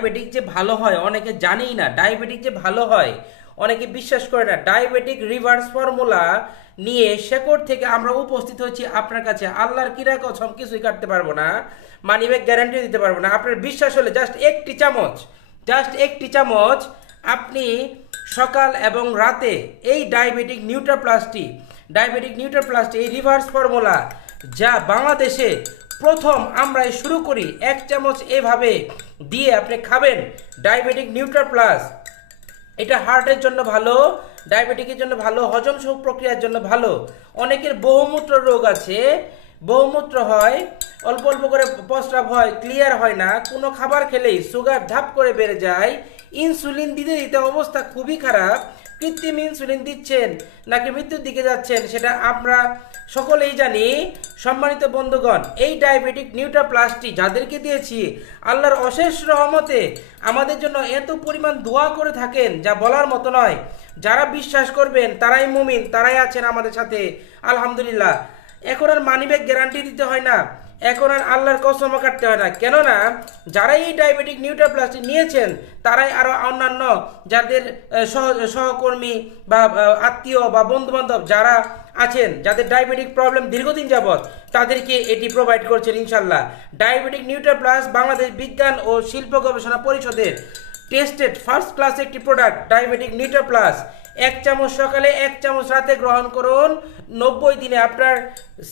Diabetic যে ভালো হয় অনেকে জানেই না, ডায়াবেটিক যে ভালো হয় অনেকে বিশ্বাস করে না। ডায়াবেটিক রিভার্স ফর্মুলা নিয়ে শেকড় থেকে আমরা উপস্থিত হচ্ছি আপনার কাছে। আল্লাহর কিরা কসম কিছুই কাটতে পারবো না, মানিব্যাগ গ্যারান্টি দিতে পারবো না। আপনার বিশ্বাস হলে জাস্ট একটি চামচ আপনি সকাল এবং রাতে এই ডায়াবেটিক নিউট্রাপ্লাসটি এই রিভার্স ফর্মুলা যা বাংলাদেশে প্রথম আমরাই শুরু করি, 1 চামচ এভাবে দিয়ে আপনি খাবেন ডায়াবেটিক নিউট্রাপ্লাস। এটা হার্টের জন্য ভালো, ডায়াবেটিকের জন্য ভালো, হজম প্রক্রিয়ার জন্য ভালো। অনেকের বহুমূত্র রোগ আছে, বহুমূত্র হয়, অল্প অল্প করে প্রস্রাব হয়, ক্লিয়ার হয় না, কোনো খাবার খেলেই সুগার ধাপ করে বেড়ে যায়, ইনসুলিন দিতে দিতে অবস্থা খুবই খারাপ, কৃত্রিম ইনসুলিন দিচ্ছেন নাকি মৃত্যুর দিকে যাচ্ছেন সেটা আমরা সকলেই জানি। সম্মানিত বন্ধুগণ, এই ডায়াবেটিক নিউট্রাপ্লাসটি যাদেরকে দিয়েছি আল্লাহর অশেষ রহমতে আমাদের জন্য এত পরিমাণ দোয়া করে থাকেন যা বলার মতো নয়। যারা বিশ্বাস করবেন তারাই মুমিন, তারাই আছেন আমাদের সাথে আলহামদুলিল্লাহ। এখন আর মানিব্যাগ গ্যারান্টি দিতে হয় না, এখন আর আল্লাহর কসম কাটতে হয় না, কেননা যারা এই ডায়াবেটিক নিউট্রাপ্লাসটি নিয়েছেন তারাই আরও অন্যান্য যাদের সহকর্মী বা আত্মীয় বা বন্ধুবান্ধব যারা আছেন যাদের ডায়াবেটিক প্রবলেম দীর্ঘদিন যাবৎ তাদেরকে এটি প্রোভাইড করছেন ইনশাল্লাহ। ডায়াবেটিক নিউট্রাপ্লাস বাংলাদেশ বিজ্ঞান ও শিল্প গবেষণা পরিষদের টেস্টেড ফার্স্ট ক্লাস একটি প্রোডাক্ট ডায়াবেটিক নিউট্রাপ্লাস। 1 চামচ সকালে 1 চামচ রাতে গ্রহণ করুন, 90 দিনে আপনার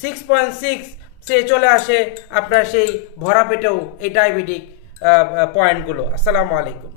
6.6 সে চলে আসে আপনার সেই ভরা পেটেও এই ডায়াবেটিক পয়েন্টগুলো। আসসালামু আলাইকুম।